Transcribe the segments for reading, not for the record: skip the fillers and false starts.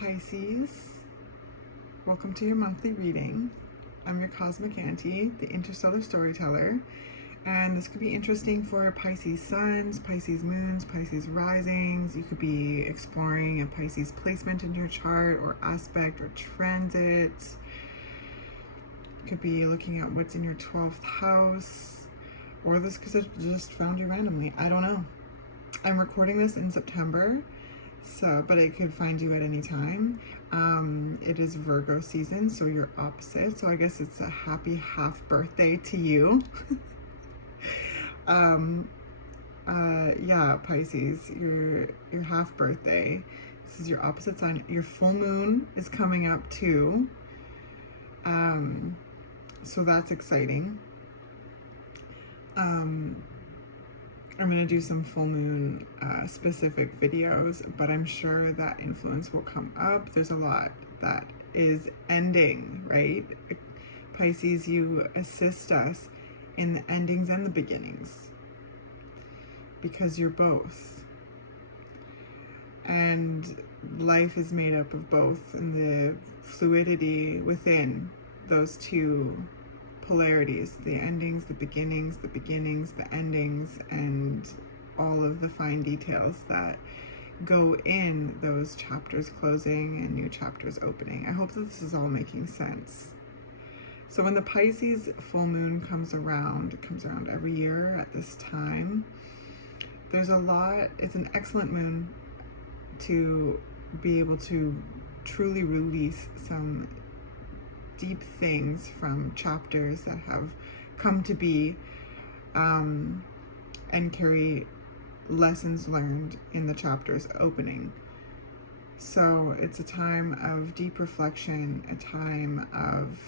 Pisces, welcome to your monthly reading. I'm your Cosmic Auntie, the interstellar storyteller, and this could be interesting for Pisces suns, Pisces moons, Pisces risings. You could be exploring a Pisces placement in your chart or aspect or transit. You could be looking at what's in your 12th house, or this could have just found you randomly. I don't know. I'm recording this in September, but it could find you at any time. It is Virgo season, so you're opposite. So I guess it's a happy half birthday to you. Yeah, Pisces, your half birthday. This is your opposite sign. Your full moon is coming up too. So that's exciting. I'm going to do some full moon specific videos, but I'm sure that influence will come up. There's a lot that is ending, right? Pisces, you assist us in the endings and the beginnings because you're both. And life is made up of both, and the fluidity within those two polarities, the endings, the beginnings, the endings, and all of the fine details that go in those chapters closing and new chapters opening. I hope that this is all making sense. So when the Pisces full moon comes around, it comes around every year at this time, there's a lot, it's an excellent moon to be able to truly release some deep things from chapters that have come to be, and carry lessons learned in the chapters opening. So it's a time of deep reflection, a time of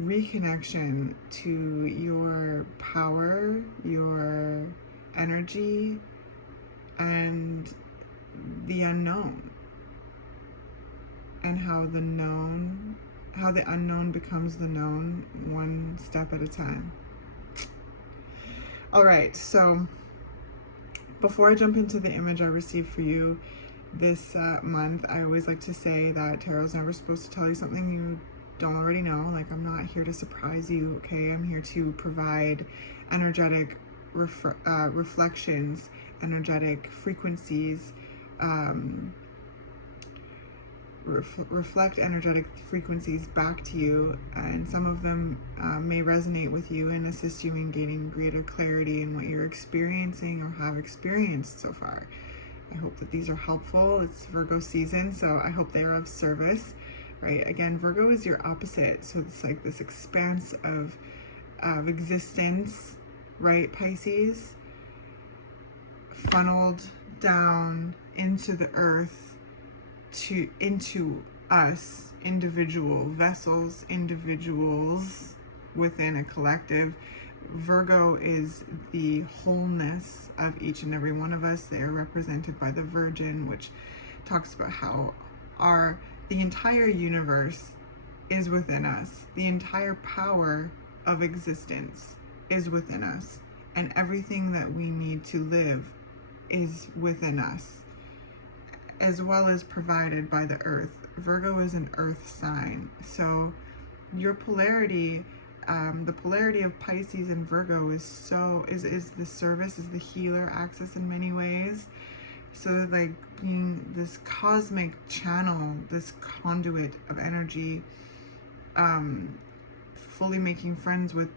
reconnection to your power, your energy, and the unknown, and how the unknown becomes the known, one step at a time. All right, so before I jump into the image I received for you this month, I always like to say that tarot's never supposed to tell you something you don't already know. Like, I'm not here to surprise you, okay? I'm here to provide energetic reflections, energetic frequencies, reflect energetic frequencies back to you, and some of them may resonate with you and assist you in gaining greater clarity in what you're experiencing or have experienced so far. I hope that these are helpful. It's Virgo season, so I hope they are of service, right? Again, Virgo is your opposite, so it's like this expanse of existence, right, Pisces? Funneled down into the earth, into us, individual vessels, individuals within a collective. Virgo is the wholeness of each and every one of us. They are represented by the Virgin, which talks about how the entire universe is within us. The entire power of existence is within us, and everything that we need to live is within us, as well as provided by the earth. Virgo is an earth sign. So your polarity, the polarity of Pisces and Virgo is the service, is the healer axis in many ways. So like being this cosmic channel, this conduit of energy, fully making friends with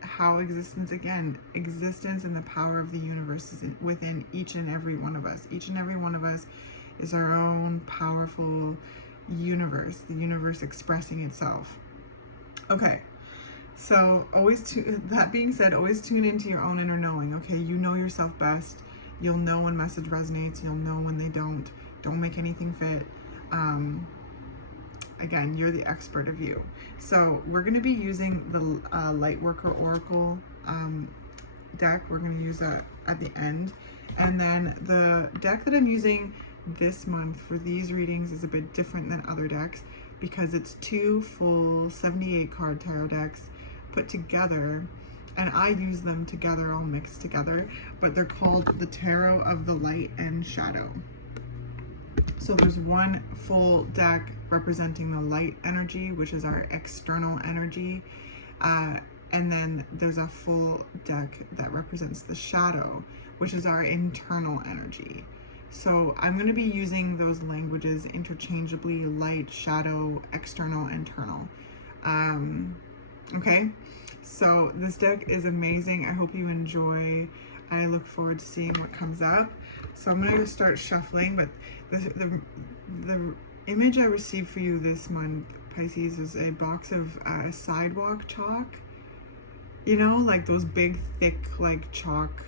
how existence and the power of the universe is within each and every one of us. Each and every one of us is our own powerful universe, the universe expressing itself. Okay, so that being said, always tune into your own inner knowing, okay? You know yourself best. You'll know when message resonates. You'll know when they don't. Don't make anything fit. Again, you're the expert of you. So we're going to be using the Lightworker Oracle deck. We're going to use that at the end. And then the deck that I'm using this month for these readings is a bit different than other decks because it's two full 78 card tarot decks put together, and I use them together, all mixed together, but they're called the Tarot of the Light and Shadow. So there's one full deck representing the light energy, which is our external energy. And then there's a full deck that represents the shadow, which is our internal energy. So I'm going to be using those languages interchangeably: light, shadow, external, internal. Okay, so this deck is amazing. I hope you enjoy. I look forward to seeing what comes up. So I'm going to start shuffling, but the image I received for you this month, Pisces, is a box of sidewalk chalk. You know, like those big, thick, like chalk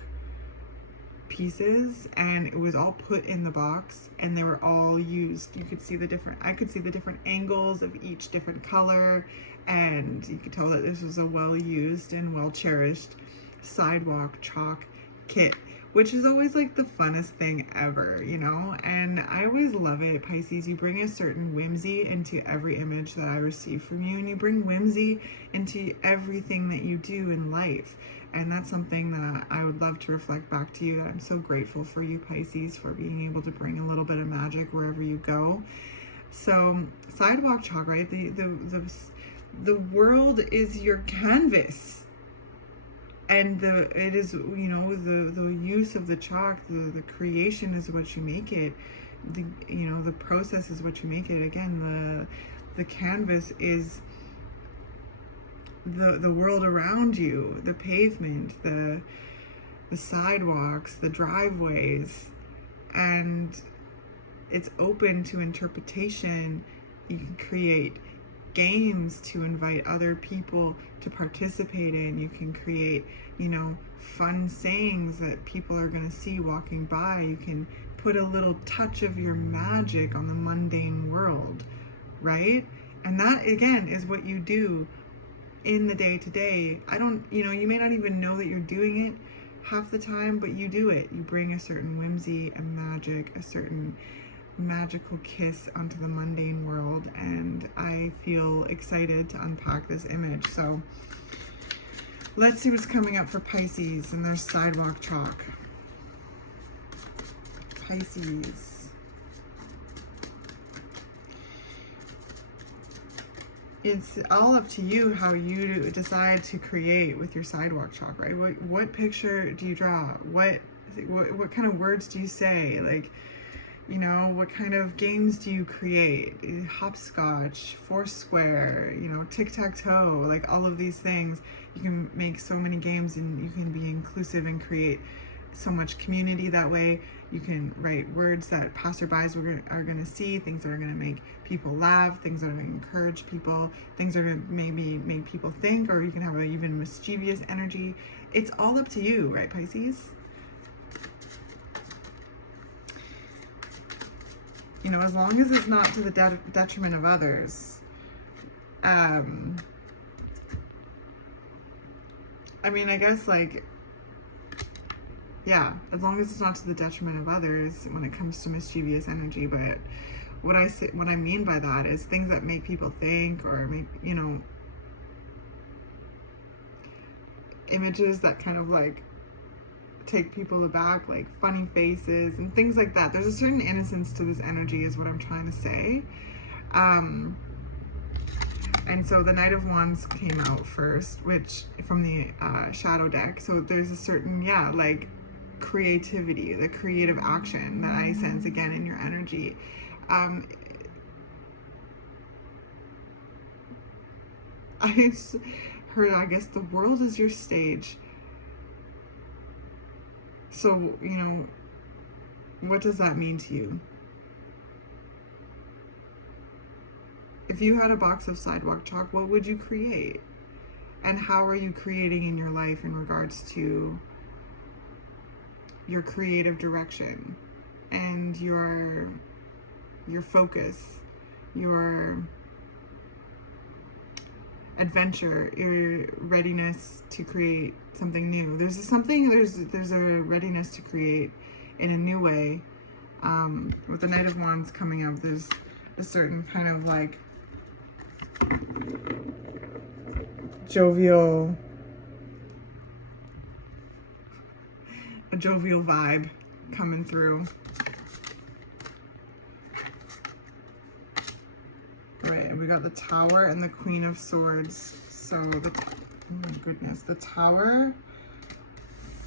pieces, and it was all put in the box, and they were all used. You could see the different, I could see the different angles of each different color, and you could tell that this was a well-used and well-cherished sidewalk chalk kit, which is always like the funnest thing ever, you know? And I always love it, Pisces. You bring a certain whimsy into every image that I receive from you, and you bring whimsy into everything that you do in life. And that's something that I would love to reflect back to you, that I'm so grateful for you, Pisces, for being able to bring a little bit of magic wherever you go. So sidewalk chalk, right? The world is your canvas. And it is, you know, the use of the chalk, the creation is what you make it. You know, the process is what you make it. Again, the canvas is the world around you, the pavement, the sidewalks, the driveways, and it's open to interpretation. You can create games to invite other people to participate in. You can create, you know, fun sayings that people are going to see walking by. You can put a little touch of your magic on the mundane world, right? And that, again, is what you do in the day-to-day. You know, you may not even know that you're doing it half the time, but you do it. You bring a certain whimsy and magic, a certain magical kiss onto the mundane world, and I feel excited to unpack this image. So let's see what's coming up for Pisces and their sidewalk chalk. Pisces. It's all up to you how you decide to create with your sidewalk chalk, right? What picture do you draw? What kind of words do you say? Like, you know, what kind of games do you create? Hopscotch, Foursquare, you know, tic-tac-toe, like all of these things. You can make so many games, and you can be inclusive and create so much community that way. You can write words that passerbys are going to see, things that are going to make people laugh, things that are going to encourage people, things that are going to maybe make people think, or you can have an even mischievous energy. It's all up to you, right, Pisces? You know, as long as it's not to the detriment of others. I mean, I guess, like, yeah, as long as it's not to the detriment of others when it comes to mischievous energy. But what I mean by that is things that make people think, or make, you know, images that kind of like take people aback, like funny faces and things like that. There's a certain innocence to this energy, is what I'm trying to say. And so the Knight of Wands came out first, which from the shadow deck. So there's a certain, yeah, like creativity, the creative action that I sense again in your energy. I heard, I guess, the world is your stage. So, you know, what does that mean to you? If you had a box of sidewalk chalk, what would you create? And how are you creating in your life in regards to your creative direction and your focus, your adventure, your readiness to create something new? There's a readiness to create in a new way. With the Knight of Wands coming up, there's a certain kind of like jovial vibe coming through. we got the Tower and the Queen of Swords. So oh my goodness, the Tower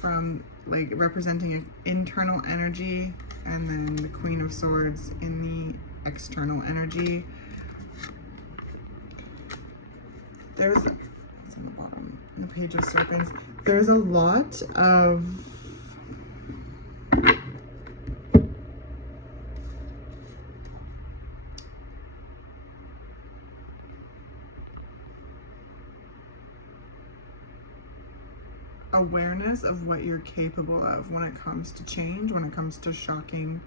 from like representing internal energy, and then the Queen of Swords in the external energy. There's, it's on the bottom, the Page of Serpents. There's a lot of awareness of what you're capable of when it comes to change, when it comes to shocking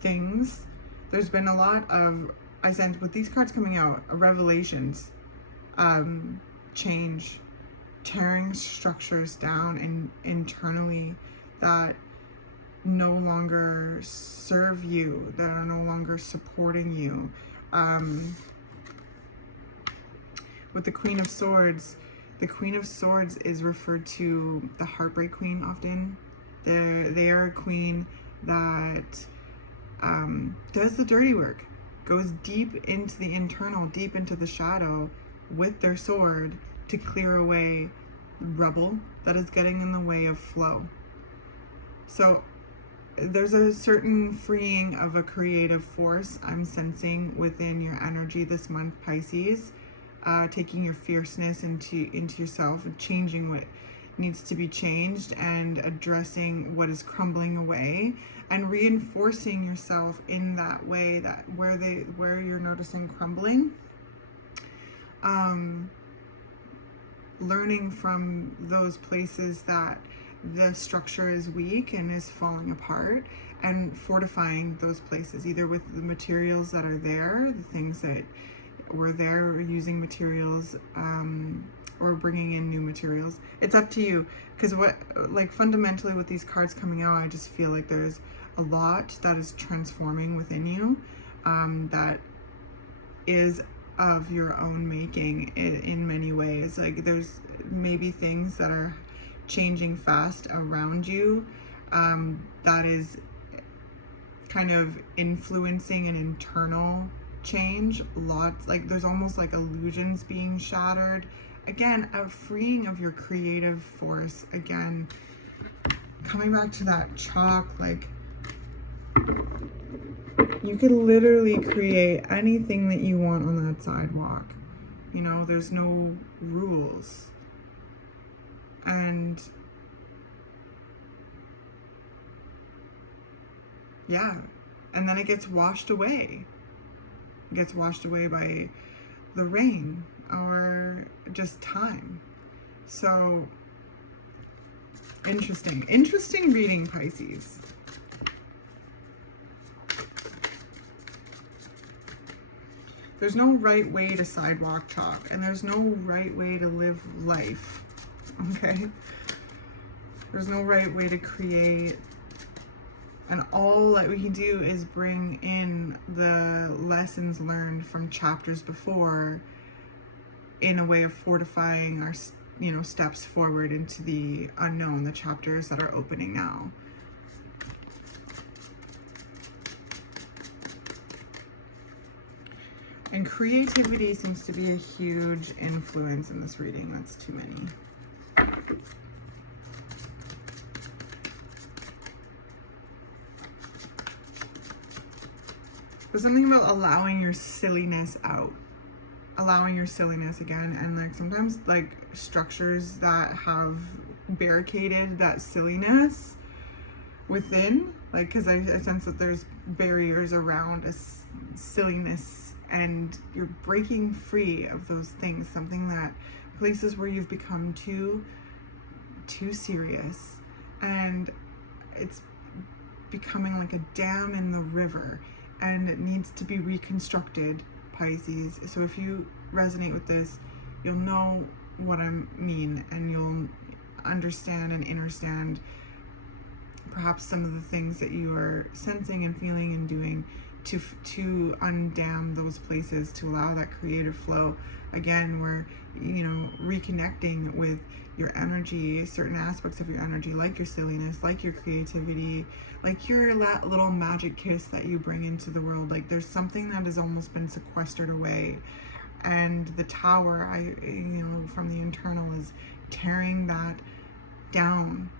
things. There's been a lot of, I sense with these cards coming out, revelations, change, tearing structures down and internally that no longer serve you, that are no longer supporting you. With the Queen of Swords, the Queen of Swords is referred to the Heartbreak Queen often. They are a queen that does the dirty work, goes deep into the internal, deep into the shadow with their sword to clear away rubble that is getting in the way of flow. So there's a certain freeing of a creative force I'm sensing within your energy this month, Pisces. Taking your fierceness into yourself and changing what needs to be changed and addressing what is crumbling away and reinforcing yourself in that way, that where you're noticing crumbling. Learning from those places that the structure is weak and is falling apart, and fortifying those places either with the materials that are there, the things that were there, or using materials, or bringing in new materials. It's up to you, because what, like, fundamentally with these cards coming out, I just feel like there's a lot that is transforming within you, that is of your own making in many ways. Like, there's maybe things that are changing fast around you, that is kind of influencing an internal change. Lots, like, there's almost like illusions being shattered. Again, a freeing of your creative force. Again, coming back to that chalk, like, you could literally create anything that you want on that sidewalk. You know, there's no rules. And yeah, and then it gets washed away. It gets washed away by the rain or just time. So interesting reading, Pisces. There's no right way to sidewalk chalk, and there's no right way to live life, okay? There's no right way to create, and all that we can do is bring in the lessons learned from chapters before in a way of fortifying our, you know, steps forward into the unknown, the chapters that are opening now. And creativity seems to be a huge influence in this reading. That's too many. There's something about allowing your silliness out. Allowing your silliness again. And like sometimes like structures that have barricaded that silliness within, like, because I sense that there's barriers around a silliness, and you're breaking free of those things. Something that, places where you've become too serious, and it's becoming like a dam in the river, and it needs to be reconstructed, Pisces. So if you resonate with this, you'll know what I mean, and you'll understand and understand perhaps some of the things that you are sensing and feeling and doing to undam those places, to allow that creative flow. Again, we're, you know, reconnecting with your energy, certain aspects of your energy, like your silliness, like your creativity, like your little magic kiss that you bring into the world. Like, there's something that has almost been sequestered away, and the Tower, from the internal, is tearing that down.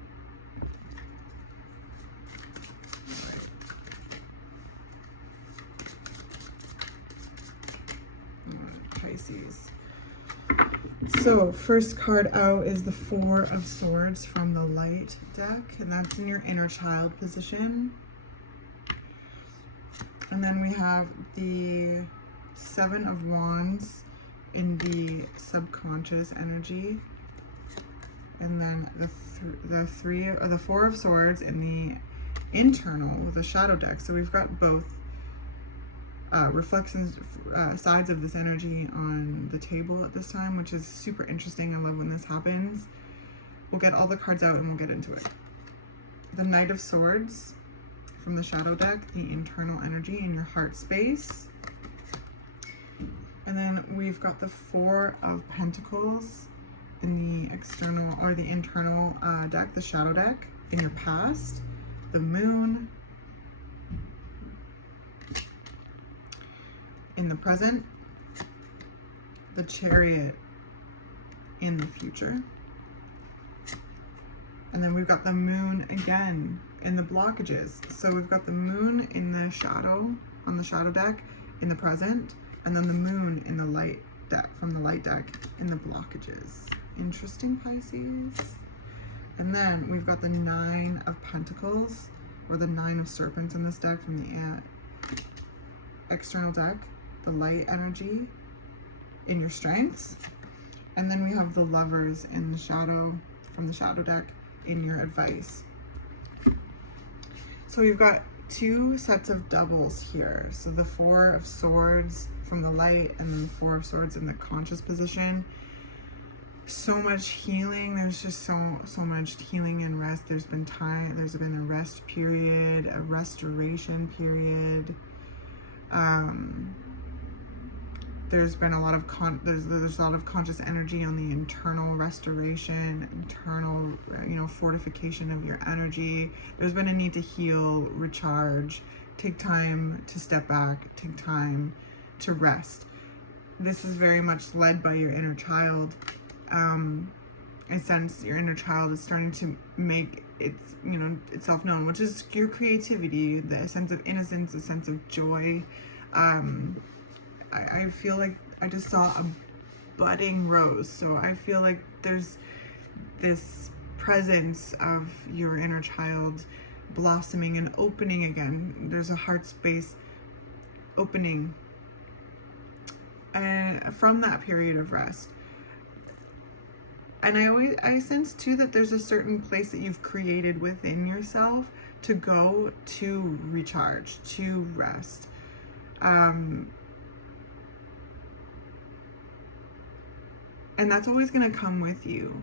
Pisces. So first card out is the Four of Swords from the light deck, and that's in your inner child position. And then we have the Seven of Wands in the subconscious energy, and then the Four of Swords in the internal, the shadow deck. So we've got both reflections, sides of this energy on the table at this time, which is super interesting. I love when this happens. We'll get all the cards out and we'll get into it. The Knight of Swords from the shadow deck, the internal energy in your heart space. And then we've got the Four of Pentacles in the external or the internal deck, the shadow deck, in your past. The Moon in the present, the Chariot in the future, and then we've got the Moon again in the blockages. So we've got the Moon in the shadow, on the shadow deck in the present, and then the Moon in the light deck, from the light deck, in the blockages. Interesting, Pisces. And then we've got the Nine of Pentacles, or the Nine of Serpents in this deck from the external deck, the light energy in your strengths. And then we have the Lovers in the shadow, from the shadow deck, in your advice. So we've got two sets of doubles here. So the Four of Swords from the light, and then the Four of Swords in the conscious position. So much healing. There's just so much healing and rest. There's been a rest period, a restoration period. There's been a lot of there's a lot of conscious energy on the internal restoration, internal fortification of your energy. There's been a need to heal, recharge, take time to step back, take time to rest. This is very much led by your inner child. I sense your inner child is starting to make itself known, which is your creativity, the sense of innocence, a sense of joy. I feel like I just saw a budding rose. So I feel like there's this presence of your inner child blossoming and opening again. There's a heart space opening from that period of rest. And I sense too that there's a certain place that you've created within yourself to go to recharge, to rest. And that's always going to come with you,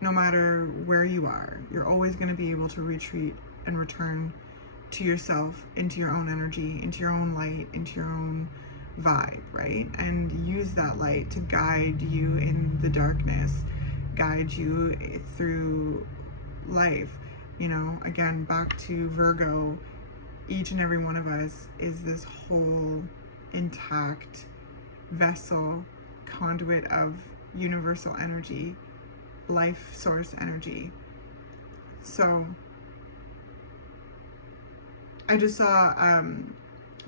no matter where you are. You're always going to be able to retreat and return to yourself, into your own energy, into your own light, into your own vibe, right? And use that light to guide you in the darkness, guide you through life. Again, back to Virgo, each and every one of us is this whole intact vessel, conduit of universal energy, life source energy. So I just saw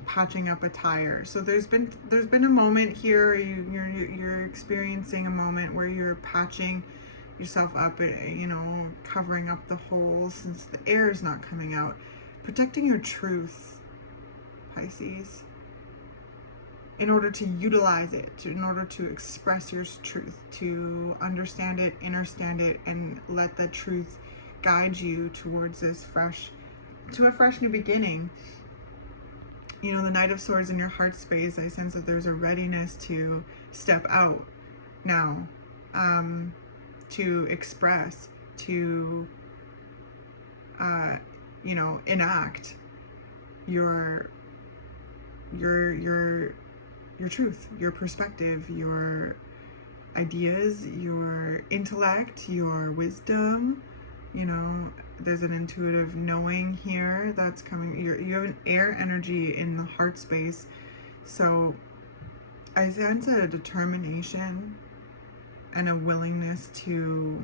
patching up a tire. So there's been a moment here, you're experiencing a moment where you're patching yourself up, covering up the holes since the air is not coming out, protecting your truth, Pisces, in order to utilize it, in order to express your truth, to understand it, understand it, and let the truth guide you towards this fresh new beginning. The Knight of Swords in your heart space, I sense that there's a readiness to step out now, to express, to enact your truth, your perspective, your ideas, your intellect, your wisdom. There's an intuitive knowing here that's coming. You have an air energy in the heart space. So I sense a determination and a willingness to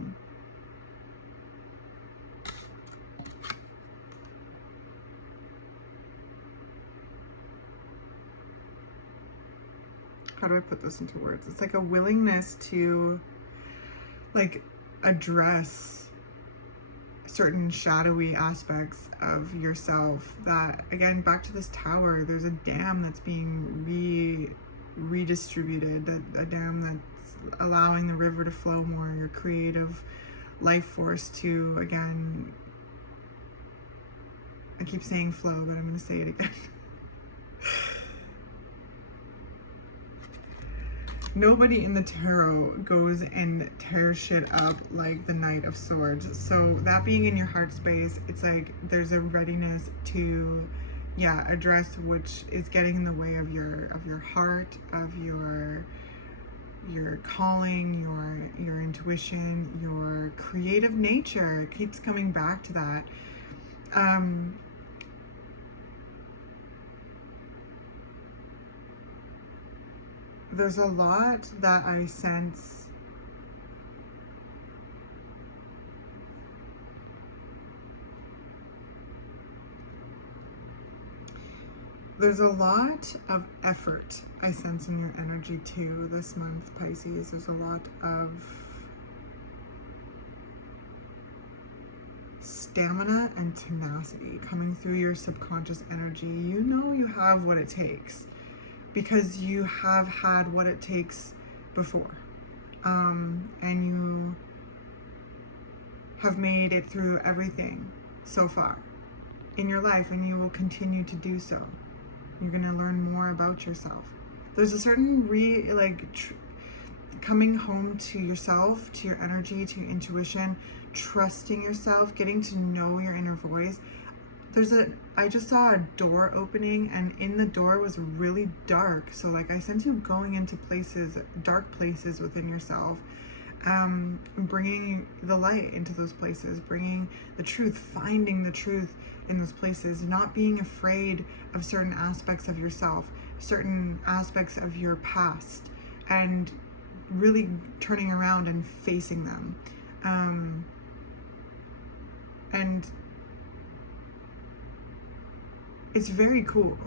how do I put this into words? It's like a willingness to like address certain shadowy aspects of yourself that, again, back to this tower, there's a dam that's being redistributed, a dam that's allowing the river to flow more, your creative life force to, again, I keep saying flow, but I'm going to say it again. Nobody in the tarot goes and tears shit up like the Knight of Swords. So that being in your heart space, it's like there's a readiness to, yeah, address which is getting in the way of your heart, of your calling, your intuition, your creative nature. It keeps coming back to that. There's a lot that I sense there's a lot of effort I sense in your energy too this month, Pisces. There's a lot of stamina and tenacity coming through your subconscious energy. You know you have what it takes, because you have had what it takes before, and you have made it through everything so far in your life, and you will continue to do so. You're going to learn more about yourself. There's a certain coming home to yourself, to your energy, to your intuition, trusting yourself, getting to know your inner voice. I just saw a door opening, and in the door was really dark. So like I sense you going into places, dark places within yourself, bringing the light into those places, bringing the truth, finding the truth in those places, not being afraid of certain aspects of yourself, certain aspects of your past, and really turning around and facing them. And it's very cool.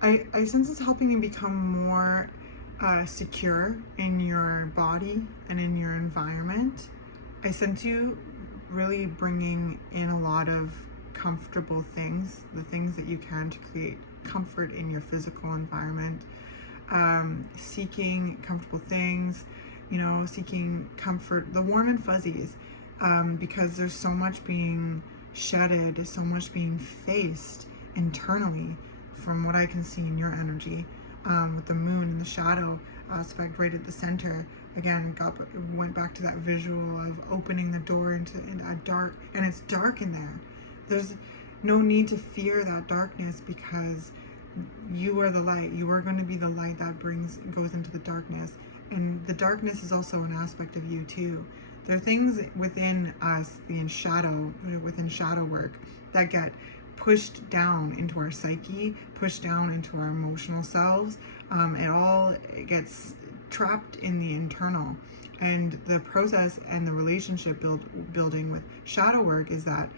I sense it's helping you become more secure in your body and in your environment. I sense you really bringing in a lot of comfortable things, the things that you can to create comfort in your physical environment. Seeking comfortable things, seeking comfort, the warm and fuzzies, because there's so much being shedded, so much being faced internally from what I can see in your energy, with the moon and the shadow aspect right at the center. Again, went back to that visual of opening the door into a dark, and it's dark in there. There's no need to fear that darkness, because you are the light. You are going to be the light that goes into the darkness. And the darkness is also an aspect of you too. There are things within us, within shadow work, that get pushed down into our psyche, pushed down into our emotional selves. It gets trapped in the internal. And the process and the relationship building with shadow work is that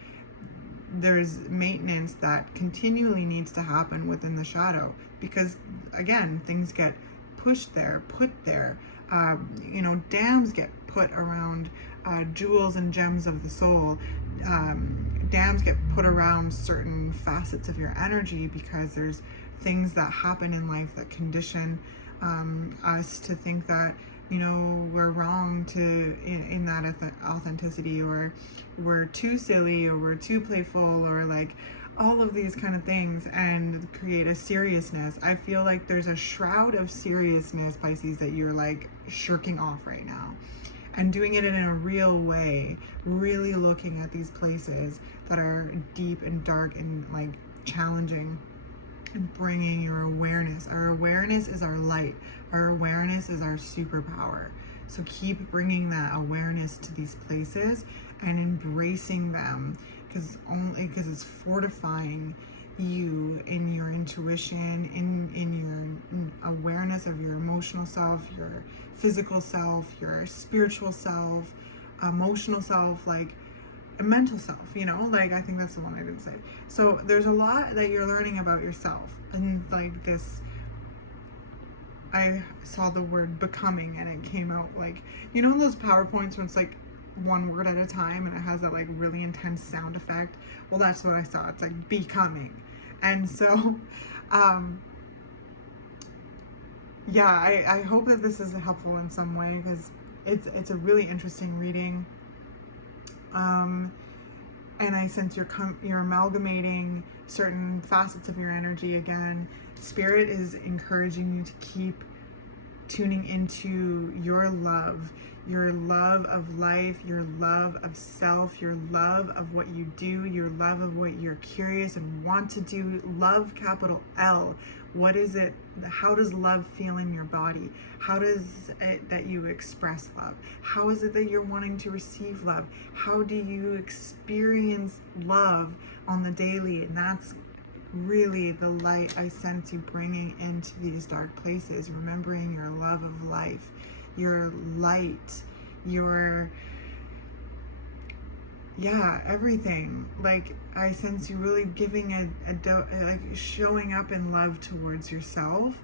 there's maintenance that continually needs to happen within the shadow, because again, things get pushed there, put there, dams get put around jewels and gems of the soul. Dams get put around certain facets of your energy, because there's things that happen in life that condition us to think that we're wrong in that authenticity, or we're too silly, or we're too playful, or like all of these kind of things, and create a seriousness. I feel like there's a shroud of seriousness, Pisces, that you're like shirking off right now, and doing it in a real way, really looking at these places that are deep and dark and like challenging, and bringing your awareness. Our awareness is our light. Our awareness is our superpower. So keep bringing that awareness to these places and embracing them, because it's fortifying you in your intuition, in your awareness of your emotional self, your physical self, your spiritual self, emotional self, like a mental self, you know, like I think that's the one I didn't say. So there's a lot that you're learning about yourself, and like this, I saw the word becoming and it came out like, you know, those PowerPoints when it's like one word at a time and it has that like really intense sound effect. Well, that's what I saw. It's like becoming. And so yeah, I hope that this is helpful in some way, because it's a really interesting reading. And I sense you're amalgamating certain facets of your energy again. Spirit is encouraging you to keep tuning into your love of life, your love of self, your love of what you do, your love of what you're curious and want to do. Love, capital L. What is it? How does love feel in your body? How does it that you express love? How is it that you're wanting to receive love? How do you experience love on the daily? And that's really the light I sense you bringing into these dark places, remembering your love of life, your light, your, yeah, everything. Like I sense you really giving like showing up in love towards yourself.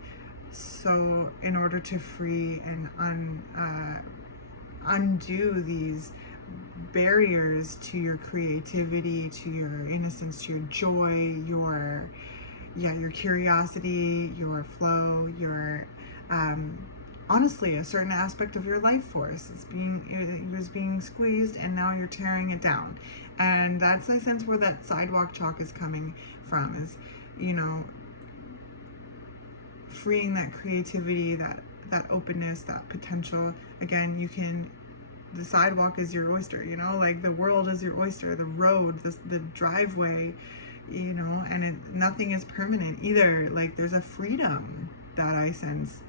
So in order to free and undo these barriers to your creativity, to your innocence, to your joy, your curiosity, your flow, your honestly a certain aspect of your life force. It was being squeezed and now you're tearing it down. And that's, I sense, where that sidewalk chalk is coming from, is, you know, freeing that creativity, that openness, that potential. Again, you can, the sidewalk is your oyster, you know, like the world is your oyster, the road, the driveway, you know, and nothing is permanent either. Like there's a freedom that I sense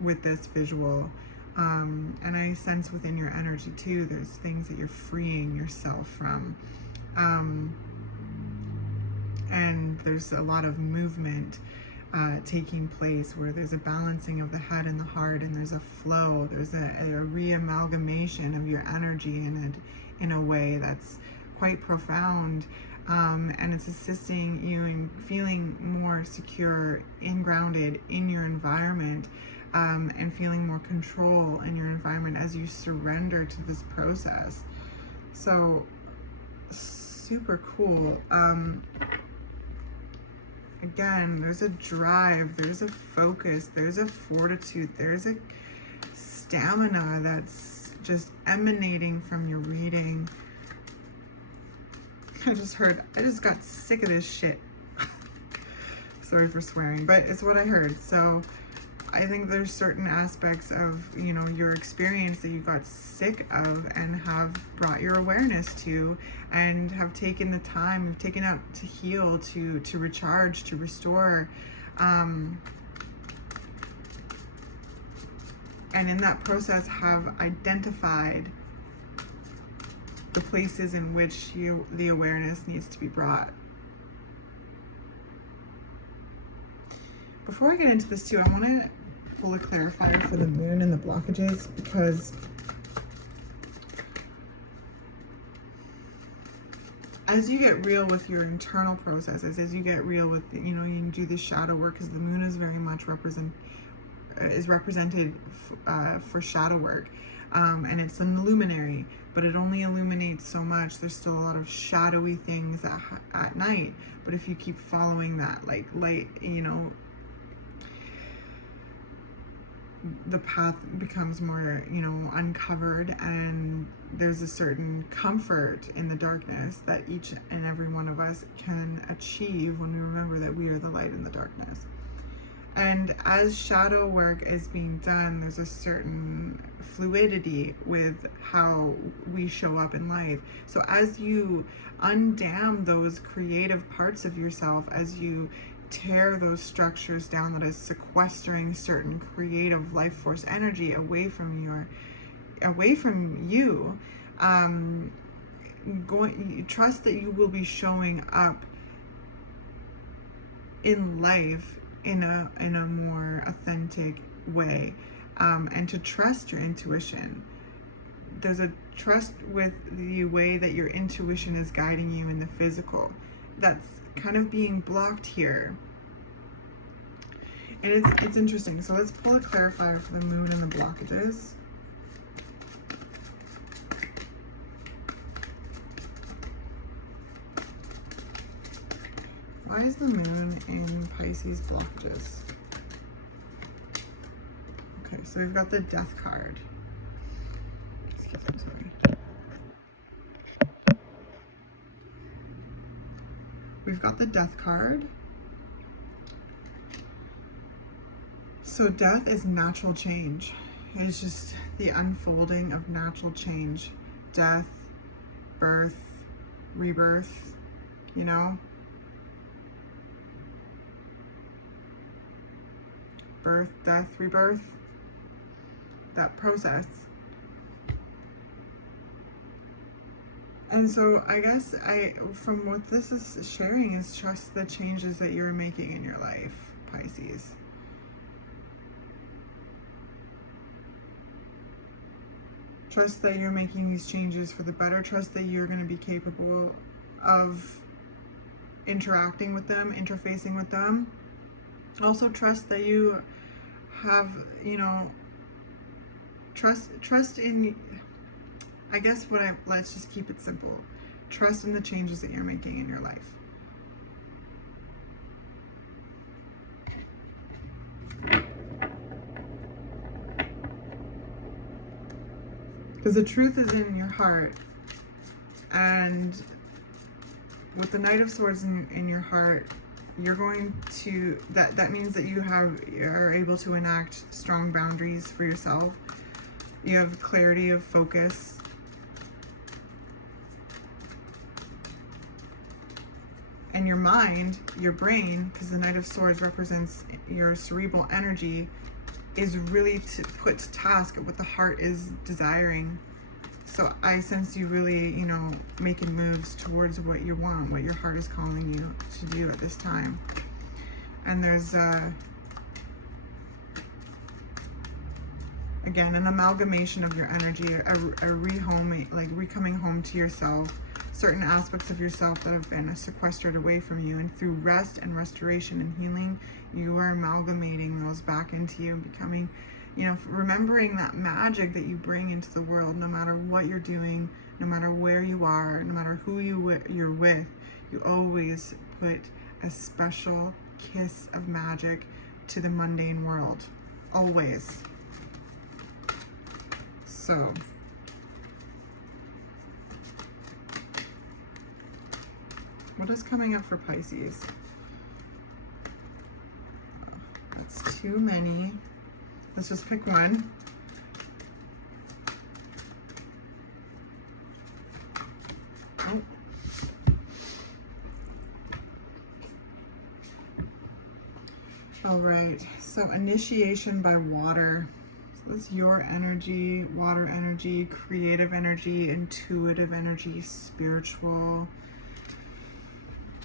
with this visual, and I sense within your energy too, there's things that you're freeing yourself from, and there's a lot of movement taking place where there's a balancing of the head and the heart, and there's a flow, there's a re-amalgamation of your energy in a way that's quite profound, and it's assisting you in feeling more secure and grounded in your environment, and feeling more control in your environment as you surrender to this process. So super cool. Again, there's a drive, there's a focus, there's a fortitude, there's a stamina that's just emanating from your reading. I just got sick of this shit. Sorry for swearing, but it's what I heard. So I think there's certain aspects of, you know, your experience that you got sick of and have brought your awareness to, and have taken the time, you've taken out to heal, to recharge, to restore, and in that process have identified the places in which the awareness needs to be brought. Before I get into this too, I want to pull a clarifier for the moon and the blockages, because as you get real with your internal processes, as you get real with, you know, you do this shadow work, because the moon is very much represented for shadow work, and it's an luminary, but it only illuminates so much. There's still a lot of shadowy things at night, but if you keep following that like light, you know, the path becomes more, you know, uncovered, and there's a certain comfort in the darkness that each and every one of us can achieve when we remember that we are the light in the darkness. And as shadow work is being done, there's a certain fluidity with how we show up in life. So as you undam those creative parts of yourself, as you tear those structures down that is sequestering certain creative life force energy away from away from you. Trust that you will be showing up in life in a more authentic way, and to trust your intuition. There's a trust with the way that your intuition is guiding you in the physical. That's kind of being blocked here. And it's interesting. So let's pull a clarifier for the moon and the blockages. Why is the moon in Pisces blockages? Okay, so we've got the Death card. Excuse me, sorry. We've got the Death card. So death is natural change. It's just the unfolding of natural change. Death, birth, rebirth, you know? Birth, death, rebirth, that process. And so I guess from what this is sharing is trust the changes that you're making in your life, Pisces. Trust that you're making these changes for the better. Trust that you're going to be capable of interacting with them, interfacing with them. Also trust that you have, you know, trust in, I guess let's just keep it simple. Trust in the changes that you're making in your life. Because the truth is in your heart. And with the Knight of Swords in your heart, you're going to, that means that you are able to enact strong boundaries for yourself. You have clarity of focus. And your mind, your brain, because the Knight of Swords represents your cerebral energy, is really to put to task what the heart is desiring. So I sense you really, you know, making moves towards what you want, what your heart is calling you to do at this time. And there's, again, an amalgamation of your energy, a rehoming, like coming home to yourself, certain aspects of yourself that have been sequestered away from you. And through rest and restoration and healing, you are amalgamating those back into you and becoming, you know, remembering that magic that you bring into the world, no matter what you're doing, no matter where you are, no matter who you're with, you always put a special kiss of magic to the mundane world. Always. So, what is coming up for Pisces? Oh, that's too many. Let's just pick one. Oh. All right, so initiation by water. So that's your energy, water energy, creative energy, intuitive energy, spiritual.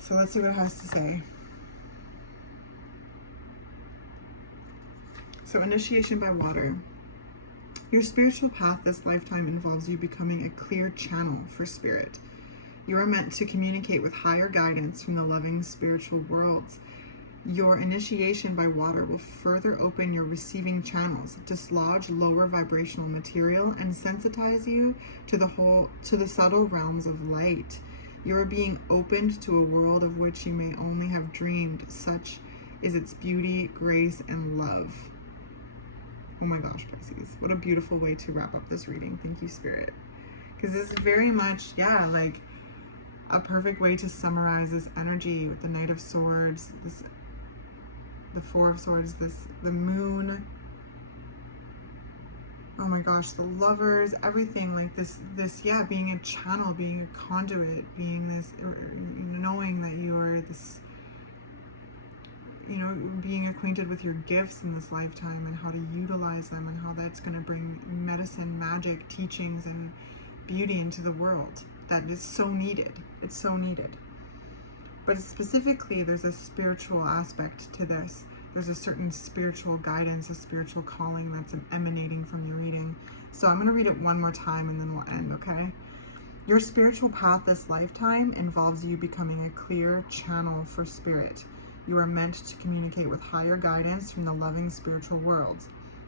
So let's see what it has to say. So initiation by water. Your spiritual path this lifetime involves you becoming a clear channel for spirit. You are meant to communicate with higher guidance from the loving spiritual worlds. Your initiation by water will further open your receiving channels, dislodge lower vibrational material, and sensitize you to the subtle realms of light. You are being opened to a world of which you may only have dreamed. Such is its beauty, grace, and love. Oh my gosh, Pisces. What a beautiful way to wrap up this reading. Thank you, Spirit. Because this is very much, yeah, like a perfect way to summarize this energy with the Knight of Swords, the Four of Swords, the Moon. Oh my gosh, the Lovers, everything like this, yeah, being a channel, being a conduit, being this, knowing that you are this, you know, being acquainted with your gifts in this lifetime and how to utilize them, and how that's going to bring medicine, magic, teachings, and beauty into the world that is so needed. It's so needed. But specifically, there's a spiritual aspect to this. There's a certain spiritual guidance, a spiritual calling that's emanating from your reading. So I'm going to read it one more time and then we'll end, okay? Your spiritual path this lifetime involves you becoming a clear channel for spirit. You are meant to communicate with higher guidance from the loving spiritual world.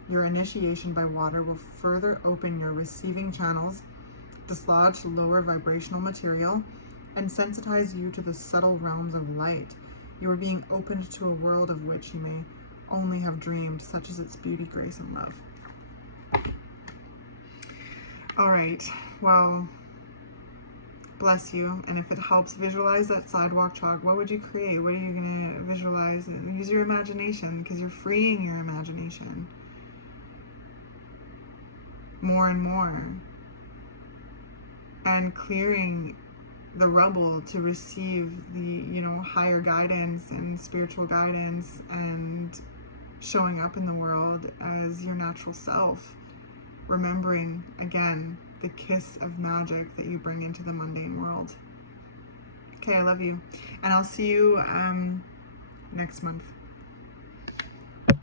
Your initiation by water will further open your receiving channels, dislodge lower vibrational material, and sensitize you to the subtle realms of light. You are being opened to a world of which you may only have dreamed, such as its beauty, grace, and love. All right, well, bless you. And if it helps visualize that sidewalk chalk, what would you create? What are you going to visualize? Use your imagination, because you're freeing your imagination more and more, and clearing the rubble to receive the, you know, higher guidance and spiritual guidance, and showing up in the world as your natural self, remembering again the kiss of magic that you bring into the mundane world. Okay, I love you, and I'll see you next month.